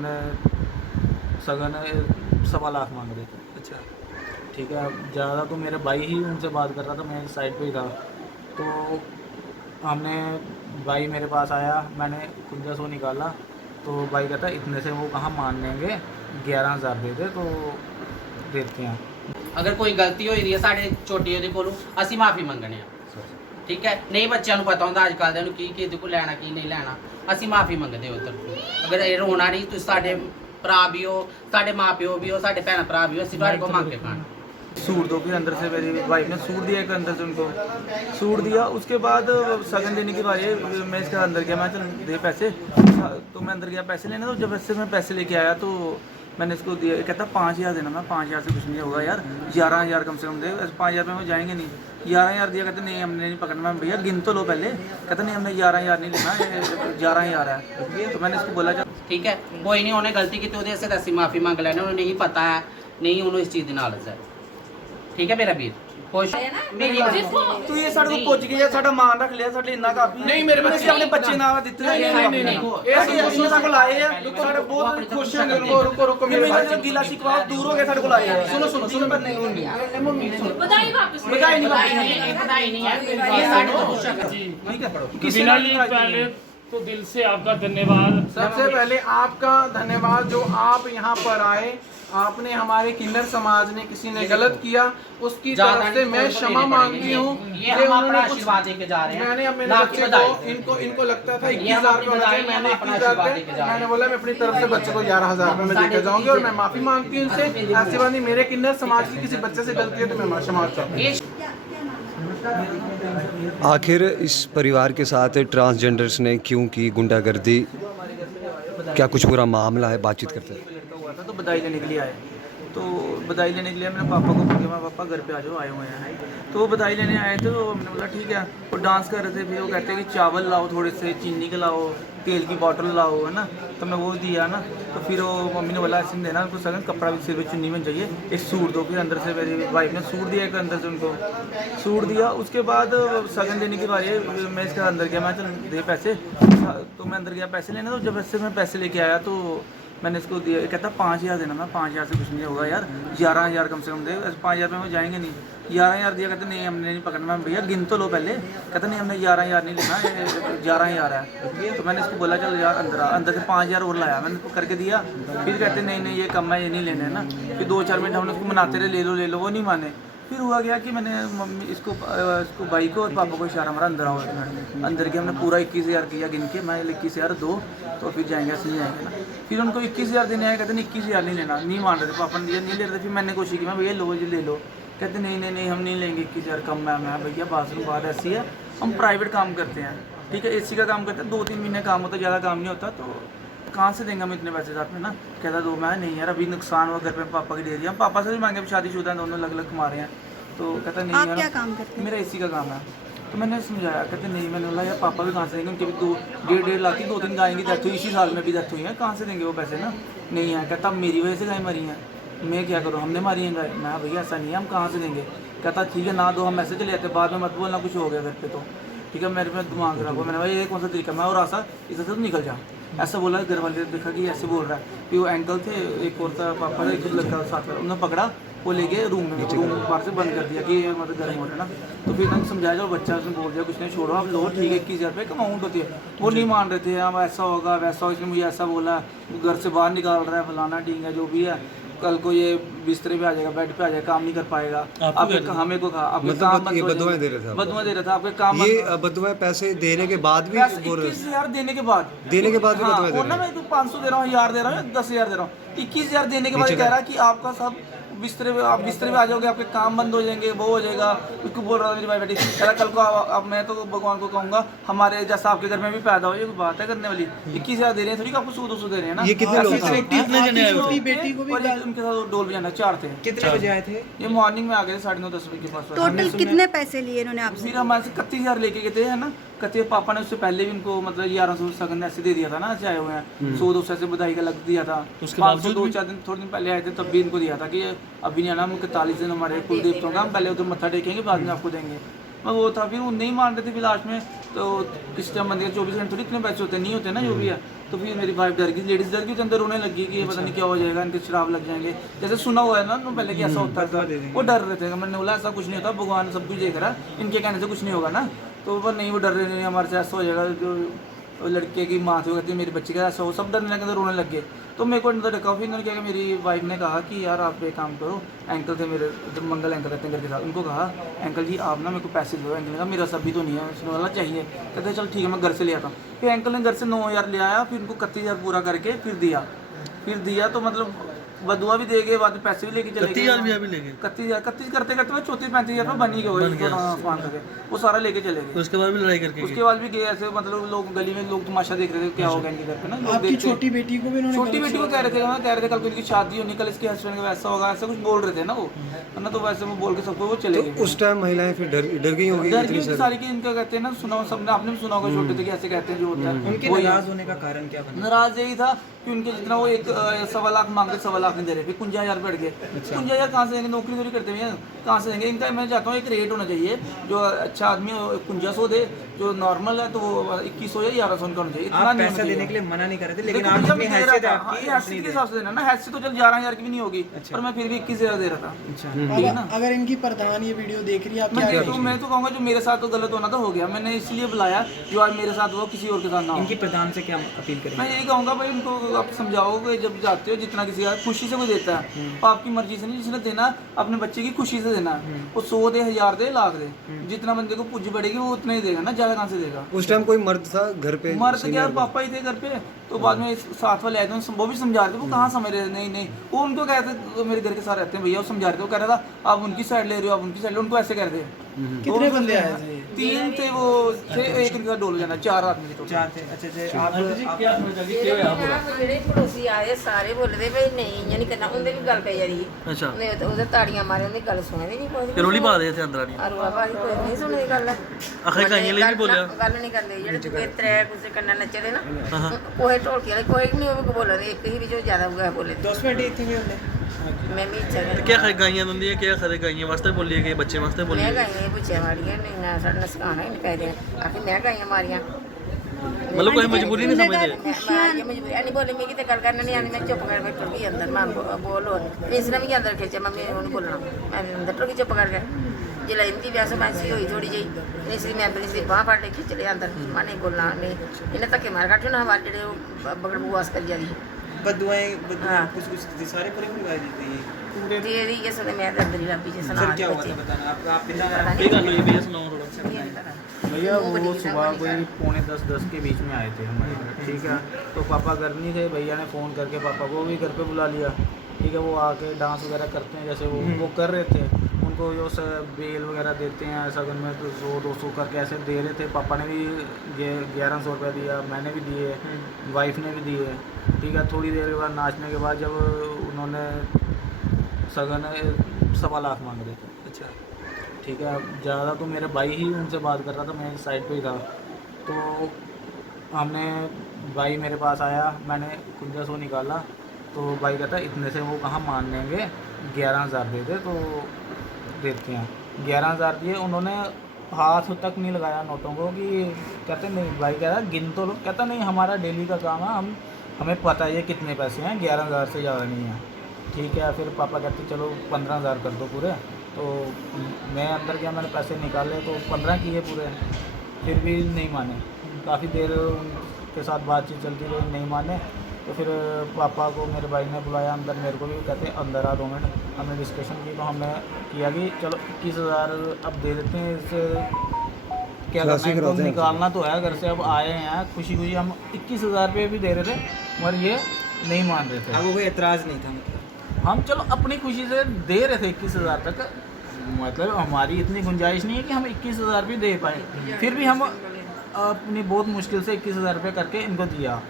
उन्होंने सगन 1.25 लाख मांग रहे थे। अच्छा। ठीक है, ज़्यादा तो मेरा भाई ही उनसे बात कर रहा था, मैं साइड पे ही था। तो हमने भाई मेरे पास आया, मैंने 5500 निकाला तो भाई कहता इतने से वो कहाँ मान लेंगे, 11,000 दे दे तो देते हैं। अगर कोई गलती होई दी है साढ़े छोटी ਉਹਦੇ ਕੋਲੋਂ ਅਸੀਂ ਮਾਫੀ ਮੰਗਣੇ ਆ। ਠੀਕ ਹੈ, ਨਹੀਂ ਬੱਚਿਆਂ ਨੂੰ ਪਤਾ ਹੁੰਦਾ ਅੱਜ ਕੱਲ੍ਹ ਦੇ ਨੂੰ ਕੀ ਕਿਹਦੇ ਕੋਲ ਲੈਣਾ ਕੀ ਨਹੀਂ ਲੈਣਾ, ਅਸੀਂ ਮਾਫੀ ਮੰਗਦੇ ਉਧਰ ਅਗਰ ਇਹ ਰੋਣਾ ਨਹੀਂ ਤੁਸੀਂ ਸਾਡੇ ਭਰਾ ਵੀ ਹੋ, ਸਾਡੇ ਮਾਂ ਪਿਓ ਵੀ ਹੋ, ਸਾਡੇ ਭੈਣ ਭਰਾ ਵੀ ਹੋ, ਅਸੀਂ ਤੁਹਾਡੇ ਕੋਲ ਮੰਗ ਕੇ ਖਾਣਾ। सूट दो, फिर अंदर से मेरी वाइफ ने सूट दिया, एक अंदर से उनको सूट दिया। उसके बाद सगन देने की बारी है, मैं इसके अंदर गया, मैं चल दे पैसे, तो मैं अंदर गया पैसे लेने। तो जब ऐसे मैं पैसे लेके आया तो मैंने इसको दिया, कहता 5,000 देना। मैं 5,000 से कुछ नहीं होगा यार, 11,000 कम से कम दे, 5,000 में जाएंगे नहीं। 11,000 दिया, कहते नहीं हमने नहीं पकड़ना। मैं भैया गिन तो लो पहले, कहता नहीं हमने 11,000 नहीं लेना, 11,000 है। तो मैंने इसको बोला ठीक है, कोई नहीं, ਉਹਨੇ ਗਲਤੀ ਕੀਤੀ ਉਹਦੇ ਵਾਸਤੇ ਅਸੀਂ ਮਾਫੀ ਮੰਗ ਲੈਣੇ, ਉਹਨੂੰ ਨਹੀਂ ਪਤਾ ਹੈ, ਨਹੀਂ ਉਹਨੂੰ ਇਸ ਚੀਜ਼ ਦੀ ਨੌਲੇਜ ਹੈ। ठीक है मेरा वीर, खुश तू ये साढ़े को पहुंच गया, साढ़ा मान रख लिया, साढ़े इन्ना काफी नहीं। मेरे बच्चे अपने बच्चे ना दिते नहीं को लाए हैं, साढ़े बहुत खुश हैं। रुको मेरा जो गिला शिकवा दूर हो गया, साढ़े को लाए हैं। सुनो बधाई नहीं है ये साढ़े को खुश है। ठीक है, पहले तो दिल से आपका धन्यवाद। सबसे पहले आपका धन्यवाद जो आप यहाँ पर आए, आपने हमारे किन्नर समाज ने किसी ने गलत किया उसकी तरफ से मैं क्षमा मांगती हूँ। ये हम अपना आशीर्वाद देके जा रहे हैं। मैंने अपने बच्चे को इनको लगता था 21,000 रुपये होना चाहिए, मैंने 21,000 मैंने बोला मैं अपनी तरफ से बच्चे को 11,000 रुपये में देकर जाऊंगी और मैं माफी मांगती हूँ उनसे। ऐसी बात नहीं, मेरे किन्नर समाज की किसी बच्चे से गलती है तो मैं क्षमा चाहती हूँ। आखिर इस परिवार के साथ ट्रांसजेंडर्स ने क्यों की गुंडागर्दी, क्या कुछ पूरा मामला है, बातचीत करते हैं। लड़का हुआ था तो बधाई लेने के लिए आए। तो बधाई लेने के लिए मैंने पापा को बोला पापा घर पे आ जाओ, आए हुए हैं। तो वो बधाई लेने आए थे, तो हमने बोला ठीक है। वो डांस कर रहे थे, फिर वो कहते हैं कि चावल लाओ, थोड़े से चीनी के लाओ, तेल की बॉटल लाओ, है ना। तो मैं वो दिया ना, तो फिर वो मम्मी ने बोला ऐसे नहीं देना उनको, सगन कपड़ा भी सिर पे चुन्नी में चाहिए, एक सूट दो। फिर अंदर से मेरी वाइफ ने सूट दिया, एक अंदर से उनको सूट दिया। उसके बाद सगन देने की बारी है, मैं इसके अंदर गया, मैं चल दे पैसे, तो मैं अंदर गया पैसे लेने। तो जब ऐसे मैं पैसे लेके आया तो मैंने इसको दिया, कहता 5,000 देना। मैं 5,000 से कुछ नहीं होगा यार, 11,000 कम से कम दे, 5,000 में जाएंगे नहीं। 11,000 दिया, कहते नहीं हमने नहीं पकड़ना। मैं भैया गिन तो लो पहले, कहता नहीं हमने 11,000 नहीं लेना, 11,000 है। तो मैंने इसको बोला चल यार अंदर से 5,000 और लाया, मैंने उसको करके दिया। फिर कहते नहीं ये कम है, ये नहीं लेना है ना। फिर 2-4 मिनट हमने उसको मनाते रहे, ले लो, वो नहीं माने। फिर हुआ गया कि मैंने मम्मी इसको भाई को और पापा को इशारा मारा अंदर आओ। अंदर के हमने पूरा 21,000 किया गिन के, मैं 21,000 दो तो फिर जाएंगे, ऐसे नहीं जाएंगे ना। फिर उनको 21,000 देने आए, कहते नहीं 21,000 नहीं लेना, नहीं मान रहे थे पापा ने, नहीं ले रहे थे। फिर मैंने कोशिश की, मैं भैया लो, ये ले लो। कहते नहीं हम नहीं लेंगे, 21,000 कम है। मैं भैया बाथरूम बात ऐसी है, हम प्राइवेट काम करते हैं, ठीक है, AC का काम करते हैं, 2-3 महीने काम होता है, ज़्यादा काम नहीं होता, तो कहाँ से देंगे हम इतने पैसे साथ में ना। कहता दो। मैं नहीं यार अभी नुकसान हुआ घर पे, पापा की डेयरी, हम पापा से भी मांगे, शादीशुदा दोनों अलग कमा रहे हैं। तो कहता नहीं आप क्या काम करते हैं? मेरा AC का काम है। तो मैंने समझाया, कहते नहीं। मैंने बोला यार पापा भी कहाँ से देंगे, उनके भी 2-1.5 लाख की 2-3 गायों की डेथ हुई, इसी साल में भी डेथ हुई है, कहाँ से देंगे वो पैसे ना। नहीं है, कहता मेरी वजह से गाय मरी हैं, मैं क्या करूँ, हमने मारी हैं गाय। मैं भैया ऐसा नहीं है, हम कहाँ से देंगे। कहता ठीक है ना दो, हम ऐसे चले जाते, बाद में मत बोलना कुछ हो गया घर पे। तो ठीक है, मेरे पे दिमाग खराब हुआ। मैंने भाई ये कौन सा तरीका, मैं और आशा इधर से तो निकल जा, ऐसा बोला। घर वाले ने देखा कि ऐसे बोल रहा है। फिर वो अंकल थे, एक और था पापा था, एक लड़का साथ में, उन्होंने पकड़ा, वो ले गए रूम में, रूम बाहर से बंद कर दिया कि ये मतलब गर्म हो रहा है ना। तो फिर मैंने समझाया, जो बच्चा उसने बोल दिया कुछ नहीं, छोड़ो आप लो, ठीक है 21,000 रुपये अमाउंट होती है। वो नहीं मान रहे थे, हम ऐसा होगा वैसा हो, इसने मुझे ऐसा बोला, घर से बाहर निकाल रहा है, फलाना ठीक है जो भी है, कल को ये बिस्तर पे आ जाएगा, बेड पे आ जाएगा, काम नहीं कर पाएगा। आपके हमें को कहा आपके काम बदुआएं दे रहा था, बदुआ दे रहा था आपके काम। ये बदुआएं पैसे देने के बाद भी 21,000 देने के बाद भी बदुआएं दे रहे ना, मैं तो 500 दे रहा हूँ, 1,000 दे रहा हूँ, 10,000 दे रहा हूँ। 21,000 देने के बाद कह रहा है कि आपका सब बिस्तर पे, आप बिस्तर पे आ जाओगे, आपके काम बंद हो जाएंगे, वो हो जाएगा। उसको बोल रहा था मेरी भाई बेटी, कह रहा कल को अब मैं तो भगवान को कहूँगा हमारे जैसा आपके घर में भी पैदा हो, ये बात है करने वाली। 21,000 दे रहे हैं, थोड़ी आपको 100-200 दे रहे हैं ना। ये कितने लोग थे? बेटी को भी उनके साथ डोल भी जाना, 4 थे। कितने बजे आए थे? ये मॉर्निंग में आ गए थे 9:30-10 बजे के पास। टोटल कितने पैसे लिए इन्होंने आपसे? फिर हमारे से 31,000 लेके गए थे, है ना। कहते पापा ने उससे पहले भी उनको मतलब 1100 सगन ऐसे दे दिया था ना, ऐसे आए हुए हैं, 100-200 से बधाई का लग दिया था। 500 2-4 दिन थोड़े दिन पहले आए थे, तब भी इनको दिया था कि अभी नहीं आना, हम 41 दिन हमारे कुल देवताओं का, हम पहले उधर मत्था टेकेंगे, बाद में आपको देंगे। मैं वो था, फिर वो नहीं मान रहे थे। फिर लास्ट में तो किस टाइम बंदे 24 घंटे थोड़ी इतने पैसे होते नहीं होते ना जो भी है। तो फिर मेरी वाइफ डर गई, लेडीज़ डर गई, तो अंदर रोने लगी कि ये पता नहीं क्या हो जाएगा, इनके शराब लग जाएंगे। जैसे सुना हुआ है ना पहले कि ऐसा होता था, वो डर रहे थे। मैंने बोला ऐसा कुछ नहीं होता, भगवान सब कुछ देख रहा है, इनके कहने से कुछ नहीं होगा ना। तो पर नहीं, वो डर रहे नहीं, हमारे से ऐसा हो जाएगा। जो लड़के की माँ थी वो कहती है मेरे बच्चे का ऐसा हो, सब डरने लगे, तो रोने लग गए। तो मेरे को अंदर रखा। फिर इन्होंने क्या किया, मेरी वाइफ ने कहा कि यार आप एक काम करो, अंकल थे मेरे, जब मंगल अंकल रहते हैं घर के साथ, उनको कहा अंकल जी आप ना मेरे को पैसे दो। अंकल ने कहा मेरा सब भी तो नहीं है। उसने बोला चाहिए, कहते चल ठीक है मैं घर से ले आता हूँ। फिर अंकल ने घर से 9,000 ले आया, फिर उनको 31,000 पूरा करके फिर दिया। तो मतलब बदुआ भी दे गए, बाद में पैसे भी लेके चले गए। 31,000 करते करते मैं 34-35,000 रुपये बन ही गए, वो सारा लेके चले गए। उसके बाद भी लड़ाई करके उसके बाद भी गए ऐसे, मतलब लोग गली में लोग तमाशा देख रहे थे क्या होगा इनके घर पे ना। आपकी छोटी बेटी को भी उन्होंने छोटी बेटी को कह रहे थे कल को इनकी शादी होनी, कल इसके हस्बैंड का वैसा होगा, ऐसा कुछ बोल रहे थे ना वो, है ना। तो वैसे वो बोल के सबको वो चले गए। उस टाइम महिलाएं फिर डर गई होगी डर इतनी गई सारी की, इनका कहते हैं ना, सुना सबने, आपने भी सुना होगा छोटे थे कि ऐसे कहते हैं जो होता है। उनके नाराज होने का कारण क्या बना? नाराज यही था कि उनके जितना वो 1.25 लाख मांग रहे, 1.25 लाख नहीं दे रहे, फिर 51,000 बढ़ गए। 51,000 कहाँ से देंगे, नौकरी थोड़ी करते हैं, कहाँ से देंगे। इनका मैं चाहता हूँ एक रेट होना चाहिए, जो अच्छा आदमी 51,000 दे, जो नॉर्मल है तो वो 2100 या 1100 का होना चाहिए। इतना नहीं पैसा देने के लिए मना नहीं कर रहे थे, लेकिन देखो, आप जब अपनी दे रहा हैसियत था, आपकी हैसियत के हिसाब से देना ना, हैसियत तो चल 11,000 की भी नहीं होगी, पर मैं फिर भी 21,000 दे रहा था। ठीक है ना। अगर इनकी प्रधान ये वीडियो देख रही है, आप मैं तो कहूँगा जो मेरे साथ तो गलत होना तो हो गया, मैंने इसलिए बुलाया जो आज मेरे साथ हुआ किसी और के साथ ना हो। इनकी प्रधान से क्या अपील करें? मैं यही कहूँगा भाई उनको आप समझाओ कि जब जाते हो जितना किसी का खुशी से कोई देता है तो आपकी मर्जी से नहीं, जिसने देना अपने बच्चे की खुशी से देना है। वो 100 दे, 1000 दे, लाख दे, जितना बंदे को पूंजी बढ़ेगी वो उतना ही देगा ना, ज़्यादा कहाँ से देगा। उस टाइम कोई मर्द था घर पे? मर्द क्या, पापा ही थे घर पे। तो बाद में साथ वाले आए थे, वो भी समझा रहे थे, वो कहाँ समझ रहे थे, नहीं वो उनको कहते मेरे घर के साथ रहते हैं भैया, वो समझा रहे थे, वो कह रहा था आप उनकी साइड ले रहे हो, आप उनकी साइड, उनको ऐसे कह रहे थे। कितने बंदे आए थे? 3 थे, वो थे एक उनका डोल जाना, 4 आदमी थे। 4 थे। अच्छा आप ਜਿਹੜੇ ਪੜੋਸੀ ਆਏ ਸਾਰੇ ਬੋਲਦੇ ਵੀ ਨਹੀਂ ਇਹ ਨਹੀਂ ਕਰਨਾ, ਉਹਦੇ ਵੀ ਗੱਲ ਪਈ ਜਾ ਰਹੀ ਹੈ। ਅੱਛਾ ਉਹਦੇ ਤਾੜੀਆਂ ਮਾਰੇ, ਉਹਦੀ ਗੱਲ ਸੁਣਦੇ ਨਹੀਂ ਕੋਈ। ਫਿਰ ਰੋਲੀ ਪਾ ਦੇ ਇੱਥੇ ਅੰਦਰ ਆਣੀ ਅਰਵਾ ਭਾਈ ਕੋਈ ਨਹੀਂ ਸੁਣਦੀ ਗੱਲ। ਆਖੇ ਗਾਈਆਂ ਲਈ ਵੀ ਬੋਲਿਆ। ਗੱਲ ਨਹੀਂ ਕਰਦੇ ਜਿਹੜੇ ਚੁਕੇ ਤਰੇ ਕੁਝ ਕੰਨਾਂ ਨੱਚਦੇ ਨਾ, ਕੋਈ ਢੋਲਕੀ ਵਾਲੇ ਕੋਈ ਨਹੀਂ ਉਹ ਬੋਲਦੇ, ਇੱਕ ਹੀ ਵਿੱਚੋਂ ਜ਼ਿਆਦਾ ਹੋਇਆ ਬੋਲੇ। 10 ਮਿੰਟ ਇੱਥੇ ਵੀ ਹੁੰਦੇ। ਮੈਂ ਵੀ ਇੱਛਾ ਤੇ ਕੀ ਆਖੇ ਗਾਈਆਂ ਦਿੰਦੀ ਹੈ, ਕੀ ਆਖੇ ਗਾਈਆਂ ਵਾਸਤੇ ਬੋਲੀ ਹੈ ਕਿ ਬੱਚੇ ਵਾਸਤੇ ਬੋਲੀ ਮੈਂ ਹੈ? ਗਾਈਆਂ ਪੁੱਛਿਆ ਮਾਰੀਆਂ ਨਹੀਂ ਨਾ, ਸਾਡਾ ਨਸਕਾਣਾ ਹੀ ਨਹੀਂ ਕਹਿੰਦੇ ਆਖੇ ਮੈਂ ਗਾਈਆਂ ਮਾਰੀਆਂ। ਮਤਲਬ ਕੋਈ ਮਜਬੂਰੀ ਨਹੀਂ ਸਮਝਦੇ? ਮਾਰੀਆਂ ਮਜਬੂਰੀ ਨਹੀਂ ਬੋਲੇ, ਮੈਂ ਕਿਤੇ ਗੱਲ ਕਰਨਾ ਨਹੀਂ ਆਉਂਦੀ, ਮੈਂ ਚੁੱਪ ਕਰਕੇ ਟੁਰ ਗਈ ਅੰਦਰ। ਮੈਂ ਬੋਲੋ ਇਸ ਨੇ ਵੀ ਅੰਦਰ ਖਿੱਚਿਆ, ਮੈਂ ਉਹਨੂੰ ਬੋਲਣਾ, ਮੈਂ ਅੰਦਰ ਟੁਰ ਗਈ ਚੁੱਪ ਕਰਕੇ। ਜਿਹੜਾ ਇੰਦੀ ਵੈਸੇ ਮਾਸੀ ਹੋਈ ਥੋੜੀ ਜਿਹੀ, ਇਸ ਲਈ ਮੈਂ ਆਪਣੀ ਸੀ ਬਾਂਹ ਫੜ ਕੇ ਖਿੱਚ ਲਿਆ ਅੰਦਰ, ਮੈਂ ਨਹੀਂ ਬੋਲਣਾ ਨਹੀਂ। ਇਹਨੇ ਧੱਕੇ ਮਾਰ ਕੱਢੇ ਨਾ ਹਵਾਲੇ ਜਿਹੜੇ ਉਹ ਬਗੜ ਬੂਆਸ ਕਰੀ ਜਾਂਦੀ बदुआएं कुछ सारे पूरे परिवार देते हैं पूरे ਦੇ ਰਹੀ ਹੈ ਸੁਣੇ ਮੈਂ ਤਾਂ ਅੰਦਰ ਹੀ ਲੱਭੀ ਜੇ ਸੁਣਾ सर क्या हुआ था बताना आप पिता ਇਹ ਗੱਲ ਹੋਈ ਭਈਆ ਸੁਣਾਓ ਥੋੜਾ। भैया वो सुबह कोई 9:45-10 के बीच में आए थे हमारे घर, ठीक है। तो पापा घर नहीं थे, भैया ने फ़ोन करके पापा को भी घर पे बुला लिया, ठीक है। वो आके डांस वगैरह करते हैं जैसे वो कर रहे थे, उनको जो बेल वगैरह देते हैं सगन में, तो 100-200 करके ऐसे दे रहे थे। पापा ने भी 1100 रुपये दिया, मैंने भी दिए, वाइफ ने भी दिए, ठीक है। थोड़ी देर के बाद नाचने के बाद जब उन्होंने सगन 1.25 लाख मांग रहे थे। अच्छा ठीक है। ज़्यादा तो मेरा भाई ही उनसे बात कर रहा था, मैं साइड पे ही था। तो हमने भाई मेरे पास आया, मैंने 5100 निकाला, तो भाई कहता इतने से वो कहाँ मान लेंगे, 11,000 दे दे तो देते हैं। 11,000 दिए, उन्होंने हाथ तक नहीं लगाया नोटों को कि कहते नहीं, भाई कह रहा गिन तो लो, कहता नहीं हमारा डेली का काम है, हमें पता है ये कितने पैसे हैं, 11,000 से ज़्यादा नहीं है, ठीक है। फिर पापा कहते चलो 15,000 कर दो पूरे। तो मैं अंदर गया, मैंने पैसे निकाले तो 15 किए पूरे, फिर भी नहीं माने। काफ़ी देर उनके साथ बातचीत चलती रही, नहीं माने। तो फिर पापा को मेरे भाई ने बुलाया अंदर, मेरे को भी कहते अंदर आ 2 मिनट। हमने डिस्कशन की, तो हमने किया कि चलो 21,000 अब दे देते हैं, इससे क्या करना है, तो निकालना तो है घर से, अब आए हैं खुशी खुशी। हम 21,000 रुपये भी दे रहे थे, मगर ये नहीं मान रहे थे। आपको कोई एतराज़ नहीं था? मतलब हम चलो अपनी खुशी से दे रहे थे 21,000 तक, मतलब हमारी इतनी गुंजाइश नहीं है कि हम 21,000 भी दे पाए, फिर भी हम अपनी बहुत मुश्किल से 21,000 रुपये करके इनको दिया।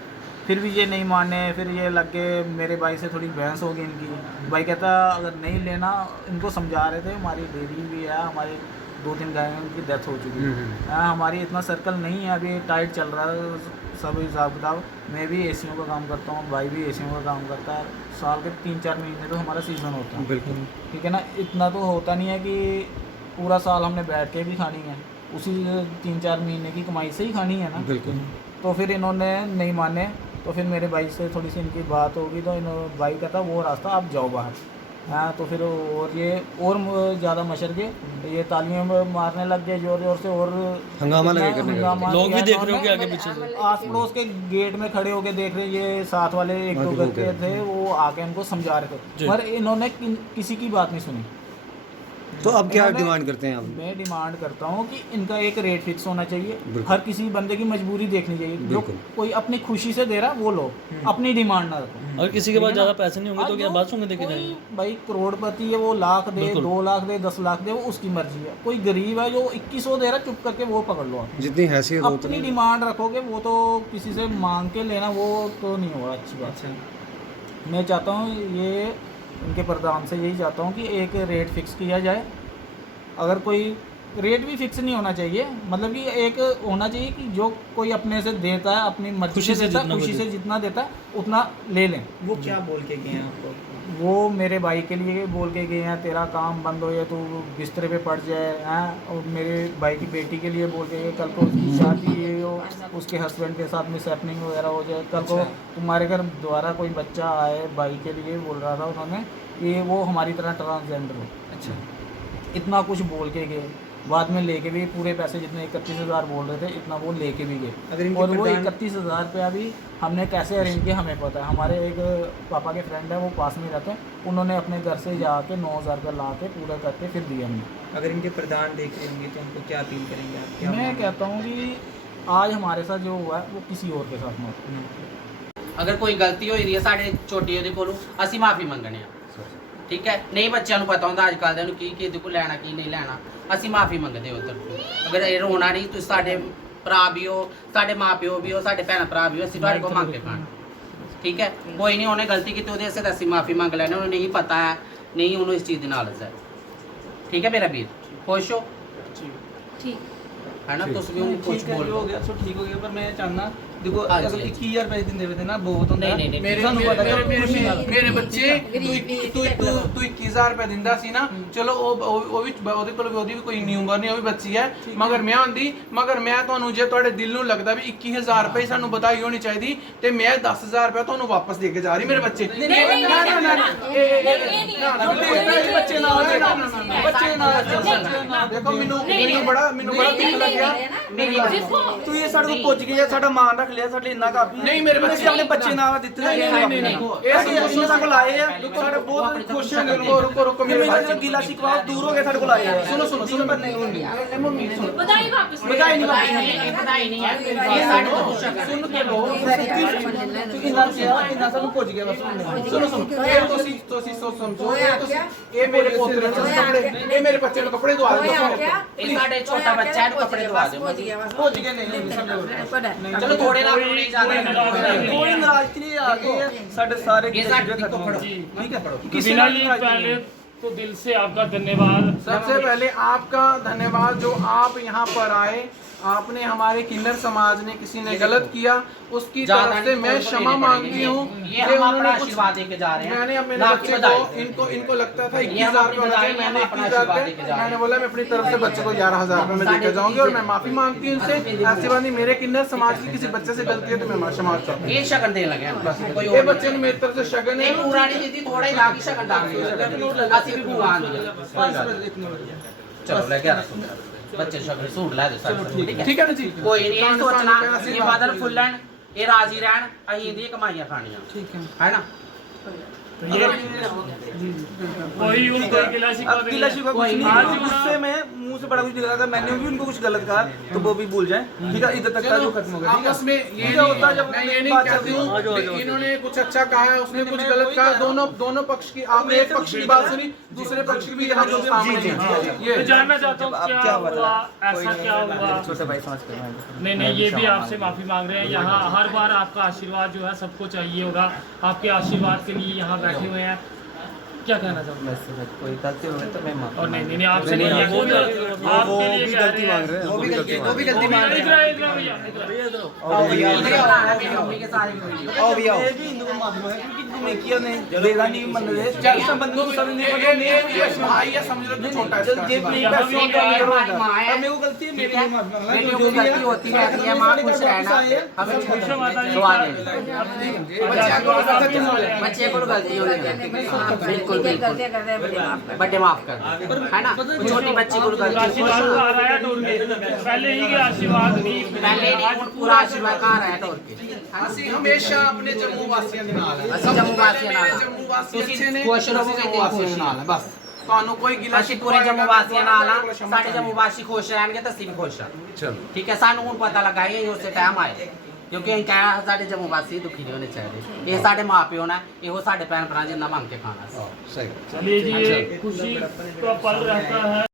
फिर भी ये नहीं माने, फिर ये लग के मेरे भाई से थोड़ी बहस हो गई इनकी। भाई कहता अगर नहीं लेना, इनको समझा रहे थे हमारी डेयरी भी है, हमारी 2-3 गायों की डेथ हो चुकी है, हमारी इतना सर्कल नहीं है, अभी टाइट चल रहा है सब हिसाब किताब। मैं भी एसीओ का काम करता हूँ, भाई भी एसीओ का काम करता है, साल के 3-4 महीने तो हमारा सीज़न होता है, बिल्कुल, ठीक है ना। इतना तो होता नहीं है कि पूरा साल हमने बैठ के भी खानी है, उसी 3-4 महीने की कमाई से ही खानी है ना। बिल्कुल। तो फिर इन्होंने नहीं माने, तो फिर मेरे भाई से थोड़ी सी इनकी बात होगी, तो इन्होंने भाई कहता वो रास्ता आप जाओ बाहर। हाँ, तो फिर और ये और ज़्यादा मशर के ये तालियां मारने लग गए जोर जोर से, और हंगामा लगे करने लगे। हंगामा लोग भी किया देख रहे इन्होंने। होंगे आगे पीछे से। आस पड़ोस के गेट में खड़े होके देख रहे, ये साथ वाले 1-2 घर के थे, वो आके इनको समझा रहे थे, पर इन्होंने किसी की बात नहीं सुनी। तो अब क्या इन्होंने- डिमांड करते हैं आप? मैं डिमांड करता हूँ कि इनका एक रेट फिक्स होना चाहिए। बिल्कुल। हर किसी बंदे की मजबूरी देखनी चाहिए, जो बिल्कुल। कोई अपनी खुशी से दे रहा वो लो, अपनी डिमांड ना रखो। अगर किसी के पास ज़्यादा पैसे नहीं होंगे तो आज क्या जो बात सुनने देखे कोई जाएंगे? भाई करोड़पति है, वो लाख दे, बिल्कुल। 2 लाख दे, 10 लाख दे, वो उसकी मर्जी है। कोई गरीब है जो 2100 दे रहा, चुप करके वो पकड़ लो आप। जितनी हैसियत हो अपनी डिमांड रखोगे, वो तो किसी से मांग के लेना वो तो नहीं होगा अच्छी बात है। मैं चाहता हूँ ये इनके प्रधान से यही चाहता हूँ कि एक रेट फिक्स किया जाए। अगर कोई रेट भी फिक्स नहीं होना चाहिए, मतलब कि एक होना चाहिए कि जो कोई अपने से देता है, अपनी मर्जी खुशी से देता है, जितना खुशी दे। से जितना देता है उतना ले लें। वो क्या बोल के गए हैं आपको? वो मेरे भाई के लिए बोल के गए हैं, तेरा काम बंद हो जाए, तू बिस्तरे पे पड़ जाए हैं। और मेरे भाई की बेटी के लिए बोल के गए, कल को उसकी शादी हो, उसके हस्बैंड के साथ मिस हैपनिंग वगैरह हो जाए, कल को तुम्हारे घर दोबारा कोई बच्चा आए, भाई के लिए बोल रहा था उन्होंने कि वो हमारी तरह ट्रांसजेंडर हो। अच्छा, इतना कुछ बोल के गए, बाद में लेके भी पूरे पैसे जितने 31,000 बोल रहे थे, इतना वो लेके भी अगर गए। इनके और वो प्रधान- 31,000 रुपया भी हमने कैसे अरेंज किया हमें पता है। हमारे एक पापा के फ्रेंड है, वो पास में रहते हैं, उन्होंने अपने घर से जाके 9,000 रुपया ला के पूरा करके फिर दिया हमें। अगर इनके प्रधान देख रहे होंगे तो उनको क्या अपील करेंगे आप? क्या मैं कहता हूँ कि आज हमारे साथ जो हुआ है वो किसी और के साथ ना हो। ਅਗਰ ਕੋਈ ਗਲਤੀ ਹੋਈ ਦੀ ਹੈ ਸਾਡੇ ਛੋਟੀ ਉਹਦੇ ਕੋਲੋਂ, ਅਸੀਂ ਮਾਫੀ ਮੰਗਣੇ ਆ। ਠੀਕ ਹੈ, ਨਹੀਂ ਬੱਚਿਆਂ ਨੂੰ ਪਤਾ ਹੁੰਦਾ ਅੱਜ ਕੱਲ੍ਹ ਦੇ ਨੂੰ ਕੀ ਕਿਹਦੇ ਕੋਲ ਲੈਣਾ ਕੀ ਨਹੀਂ ਲੈਣਾ, ਅਸੀਂ ਮਾਫੀ ਮੰਗਦੇ ਉਧਰ। ਅਗਰ ਇਹ ਰੋਣਾ ਨਹੀਂ, ਤੁਸੀਂ ਸਾਡੇ ਭਰਾ ਵੀ ਹੋ, ਸਾਡੇ ਮਾਪਿਓ ਵੀ ਹੋ, ਸਾਡੇ ਭੈਣ ਭਰਾ ਵੀ ਹੋ, ਅਸੀਂ ਤੁਹਾਡੇ ਕੋਲ ਮੰਗ ਕੇ ਖਾਣਾ। ਠੀਕ ਹੈ, ਕੋਈ ਨਹੀਂ, ਉਹਨੇ ਗਲਤੀ ਕੀਤੀ ਉਹਦੇ ਵਾਸਤੇ ਤਾਂ ਅਸੀਂ ਮਾਫੀ ਮੰਗ ਲੈਣੇ। ਉਹਨੂੰ ਨਹੀਂ ਪਤਾ ਹੈ, ਨਹੀਂ ਉਹਨੂੰ ਇਸ ਚੀਜ਼ ਦੀ ਨਾਲਜ਼ ਹੈ। ਠੀਕ ਹੈ ਮੇਰਾ ਵੀਰ, ਖੁਸ਼ ਹੋ? है ना, तो उसमें उनको कुछ ठीक है, बोल जो हो गया सो ठीक हो गया, पर मैं चाहना देखो हाँ जी, अगर हाँ जी। 21,000 रुपए दिन देते ना बहुत होता। नहीं, नहीं, मेरे ਸਾਨੂੰ ਪਤਾ मेरे मेरे खुशी मेरे ਨਾਲ। मेरे बच्चे तू 21,000 रुपए दिंदा सी ना, चलो ਉਹ ਵੀ ਉਹਦੇ ਕੋਲ ਉਹਦੀ ਵੀ ਕੋਈ ਨਹੀਂ ਉਮਰ ਨਹੀਂ, ਉਹ ਵੀ ਬੱਚੀ ਹੈ, ਮਗਰ ਮੈਂ ਹੁੰਦੀ, ਮਗਰ ਮੈਂ ਤੁਹਾਨੂੰ ਜੇ ਤੁਹਾਡੇ ਦਿਲ ਨੂੰ ਲੱਗਦਾ ਵੀ 21,000 ਰੁਪਏ ਸਾਨੂੰ ਵਧਾਈ ਹੋਣੀ ਚਾਹੀਦੀ, ਤੇ ਮੈਂ 10,000 ਰੁਪਏ ਤੁਹਾਨੂੰ ਵਾਪਸ ਦੇ ਕੇ ਜਾ ਰਹੀ ਮੇਰੇ ਬੱਚੇ। ਬੱਚੇ ਨਾਲ ਦੇਖੋ ਮੈਨੂੰ ਬੜਾ ਦੁੱਖ ਲੱਗਿਆ। ਤੂੰ ਇਹ ਸਾਡੇ ਕੋਲ ਪੁੱਜ ਗਿਆ, ਸਾਡਾ ਮਾਨ ਰੱਖ ਲਿਆ, ਸਾਡੇ ਇੰਨਾ ਕਾਫੀ। ਨਹੀਂ ਮੇਰੇ ਬੱਚੇ ਅਸੀਂ ਆਪਣੇ ਬੱਚੇ ਨਾਲ ਦਿੱਤੇ ਨੇ। ਇਹ ਸਾਡੇ ਕੋਲ ਆਏ ਆ, ਸਾਡੇ ਬਹੁਤ ਖੁਸ਼ ਹਾਂ। रुको मेरे जो गिला शिकवा दूर हो गया, साढ़े को आए हैं। सुनो पर नहीं होंगे। मम्मी सुनो, बधाई वापस बधाई नहीं वापस ਇਹ ਵਧਾਈ ਨਹੀਂ ਹੈ, ਇਹ ਸਾਡੇ ਤੋਂ ਪੁੱਛ ਕਰ। सुन के लो। इन्ना सानू पुज गया बस। सुनो ये ਤੁਸੀਂ ਸੋਚ ਸਮਝੋ, ਇਹ ਮੇਰੇ ਪੋਤਰੇ ਨੂੰ ਕੱਪੜੇ, ਇਹ ਮੇਰੇ ਬੱਚੇ ਨੂੰ ਕੱਪੜੇ ਦਵਾ ਦਿਓ। ਇਹ ਸਾਡੇ ਛੋਟਾ ਬੱਚਾ, ਇਹਨੂੰ ਕੱਪੜੇ ਦਵਾ ਦਿਓ। पुज गए नहीं। ਚਲੋ ਥੋੜੇ ਨਾਲ ਨਹੀਂ ਜਾਣਾ। कोई नाराजगी नहीं आ गई है, साढ़े सारे ये गिले साथ शिकवे खत्म हो गए। जी। ठीक है, किसी बिना ने जी नाराजगी पहले नहीं। तो दिल से आपका धन्यवाद। सबसे पहले आपका धन्यवाद जो आप यहाँ पर आए, आपने हमारे किन्नर समाज ने किसी ने गलत किया, उसकी ज्यादा तरफ से नहीं, मैं तो क्षमा देने मांगती पड़ेंगे। हूँ ये कि हम उन्होंने अपना कुछ- आशीर्वाद देके जा रहे हैं। मैंने अपने ना आपकी बच्चे को बधाई। इनको लगता था ये 21,000 हम अपनी रुपये बधाई, मैंने अपना 21,000 आशीर्वाद देके जा रहे हैं। मैंने बोला मैं अपनी तरफ से बच्चे को 11,000 रुपये में देकर जाऊंगी और मैं माफी मांगती हूँ उनसे। ऐसी बात नहीं, मेरे किन्नर समाज की किसी बच्चे से गलती है तो मैं क्षमा चाहता हूँ। ਇਹ ਸ਼ਗਨ ਦੇਣ ਲੱਗੇ ਹਾਂ ਬਸ, ਕੋਈ ये ਹੋਰ बच्चे ने मेरी तरफ से शगन ਨਹੀਂ है। ਪੂਰਾ ਨਹੀਂ ਦਿੱਤੀ, ਥੋੜਾ ਹੀ ਲਾ ਕੇ ਸ਼ਗਨ ਦਾਂਗੇ। ਅਸੀਂ ਵੀ ਭਗਵਾਨ ਦੀ ਚਲੋ ਲੈ 1100 ਬੱਚੇ ਸ਼ਗਨ ਸੂਟ ਲੈ ਦਿਓ ਸਾਡੇ। ਠੀਕ ਹੈ, ठीक है ना जी, ਕੋਈ ਨਹੀਂ ਇਹ ਸੋਚਣਾ ਇਹ आशीर्वाद ਬਾਦਲ ਫੁੱਲਣ, ਇਹ ਰਾਜ਼ੀ ਰਹਿਣ, ਅਸੀਂ ਇਹਦੀਆਂ ਕਮਾਈਆਂ ਖਾਣੀਆਂ। ठीक है। ਹੈ ਨਾ? कोई उनको गिला शिकवा अब गिला शिकवा कुछ नहीं, आज गुस्से में मुंह से बड़ा कुछ निकला था, मैंने भी उनको कुछ गलत कहा तो वो भी भूल जाए। ठीक है, इधर तक का जो खत्म हो गया। ठीक है, आपस में ये ठीक है, होता है जब मैं ये नहीं बात कहती चलती है। हूँ कि इन्होंने कुछ अच्छा कहा है, उसने कुछ गलत कहा, दोनों पक्ष की आपने एक पक्ष की बात सुनी, दूसरे पक्ष की भी यहाँ जो सामने है। मैं ये जानना चाहता हूँ अब क्या क्या हुआ, बदला? ऐसा क्या हुआ? छोटे भाई समझ कर नहीं ये भी आपसे माफी मांग रहे हैं। यहाँ हर बार आपका आशीर्वाद जो है सबको चाहिए होगा, आपके आशीर्वाद के लिए यहाँ बैठे हुए हैं। क्या कहना चाहूँगा? कोई गलती हो गई तो मैं माफ और नहीं आपसे नहीं है, वो भी आपके लिए भी कह गलती रहे मांग हैं। रहे हैं, वो भी गलती मांग रहे इधर आइए, इधर भैया, इधर आइए। इधर आना, मेरी मम्मी के साथ ही हुई। आओ भैया, आओ। मैं भी हिंदू को माफी मांगा, क्योंकि मेकिया ने देदा नहीं मन रहे चल सब बंदे को सर नहीं पता नहीं भाई है समझ लो तो छोटा है इसका। जेब में यहाँ पैसे पे निकाल के हमारी माँ है, मेरे को गलती है मेरे ठीक है? लिए माफी मांगना बेटियों को गलती होती रहती है, माँ खुश रहना हमें खुश हो माता जी। दुआ देनी। बच्चे को गलती हो रही है, बिल्कुल बिल्कुल गलतियाँ करते हैं, बड़े माफ कर बर्थडे माफ कर, है ना? छोटी बच्ची को गलती आशीर्वाद आ रहा है डोर के पहले ही के आशीर्वाद नहीं पहले नहीं ਹੁਣ पूरा आशीर्वाद कहाँ रहा है डोर के? ਅਸੀਂ ਹਮੇਸ਼ਾ ਆਪਣੇ ਜੰਮੂ ਵਾਸੀਆਂ ਦੇ ਨਾਲ ਹੈ। ਅਸੀਂ ਜੰਮੂ ਵਾਸੀਆਂ ਨਾਲ ਹਾਂ। ਜੰਮੂ ਵਾਸੀ ਤੁਸੀਂ ਅੱਛੇ ਨੇ, ਖੁਸ਼ ਰਹੋ, ਅਸੀਂ ਜੰਮੂ ਵਾਸੀਆਂ ਦੇ ਨਾਲ ਹੈ ਬਸ। ਤੁਹਾਨੂੰ ਕੋਈ ਗਿਲਾ ਅਸੀਂ ਪੂਰੇ ਜੰਮੂ ਵਾਸੀਆਂ ਨਾਲ ਆ, ਸਾਡੇ ਜੰਮੂ ਵਾਸੀ ਖੁਸ਼ ਰਹਿਣਗੇ ਤਾਂ ਅਸੀਂ ਵੀ ਖੁਸ਼ ਹਾਂ। चलो ਠੀਕ ਹੈ, ਸਾਨੂੰ ਹੁਣ ਪਤਾ ਲੱਗਾ ਇਹ ਉਸੇ ਟਾਈਮ ਆਏ ਕਿਉਂਕਿ ਅਸੀਂ ਕਹਿਆ ਸਾਡੇ ਜੰਮੂ ਵਾਸੀ ਦੁਖੀ ਨਹੀਂ ਹੋਣੇ ਚਾਹੀਦੇ। ਇਹ ਸਾਡੇ ਮਾਪਿਓ ਨੇ, ਇਹੋ ਸਾਡੇ ਭੈਣ ਭਰਾ ਜਿੰਨਾ ਮੰਗ ਕੇ ਖਾਣਾ ਸੀ। सही चलिए जी ये खुशी का पल रहता है।